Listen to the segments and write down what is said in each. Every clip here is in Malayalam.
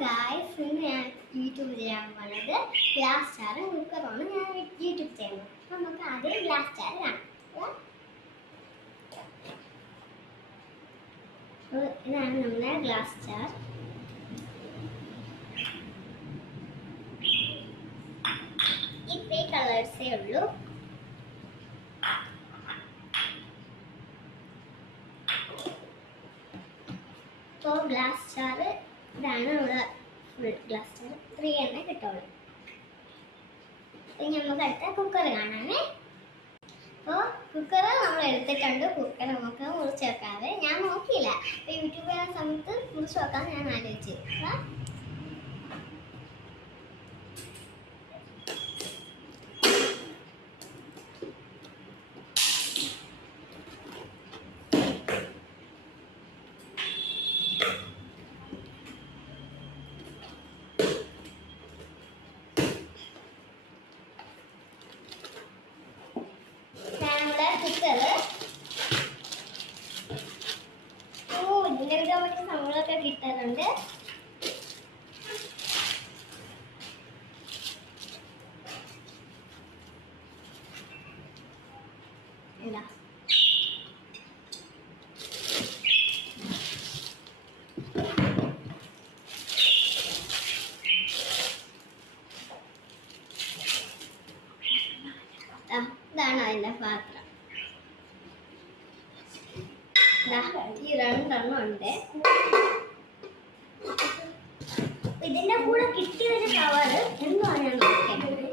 ഗായ്സ്, ഇന്ന് ഞാൻ യൂട്യൂബ് ചെയ്യാൻ പോകുന്നത് ഗ്ലാസ് ജാറും കുക്കറാണ് ഞാൻ യൂട്യൂബ് ചെയ്യുന്നത്. നമുക്ക് ആദ്യം ഗ്ലാസ് ജാർ കാണാം. ഇതാണ് നമ്മുടെ ഗ്ലാസ് ജാർ. ഇത്രേ കളേഴ്സേ ഉള്ളൂ. ഇപ്പോൾ ഗ്ലാസ് ജാർ ഇതാണ് നമ്മുടെ ഫുൾ ഗ്ലാസ് ജാർ. 3 എണ്ണ കിട്ടുള്ളൂ. നമുക്ക് അടുത്ത കുക്കർ കാണാമേ. അപ്പോൾ കുക്കർ നമ്മൾ എടുത്തിട്ടുണ്ട്. കുക്കർ നമുക്ക് മുറിച്ച് വെക്കാതെ ഞാൻ നോക്കിയില്ല. അപ്പോൾ യൂട്യൂബ് ചെയ്യുന്ന സമയത്ത് മുറിച്ച് വെക്കാൻ ഞാൻ ആലോചിച്ചു. ഇതിൻ്റെ മറ്റു സംഭവങ്ങളൊക്കെ കിട്ടാറുണ്ട്. എന്താ ഇതാണ് അതിൻ്റെ പാത്രം. ഈ 2 എണ്ണം ഉണ്ട്. ഇതിന്റെ കൂടെ കിട്ടിയൊരു കവർ എന്താണ് ഞാൻ നോക്കേണ്ടത്.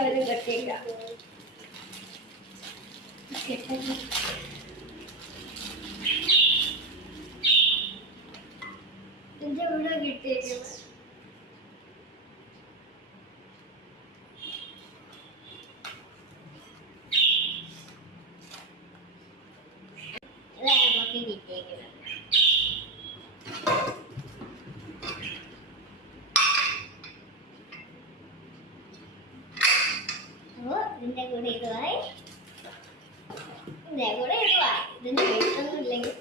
അവര് കെട്ടിയില്ല. ഇതിന്റെ ഇവിടെ കിട്ടിയിരിക്കുന്നത് നമുക്ക് കിട്ടിയിരിക്കുന്നത്. അപ്പോൾ ഇതിന്റെ കൂടെ ഇതുമായി ഇതിന്റെ കൂടെ ഇതുമായി. ഇതിന്റെ വെയിറ്റൊന്നും ഇല്ലെങ്കിൽ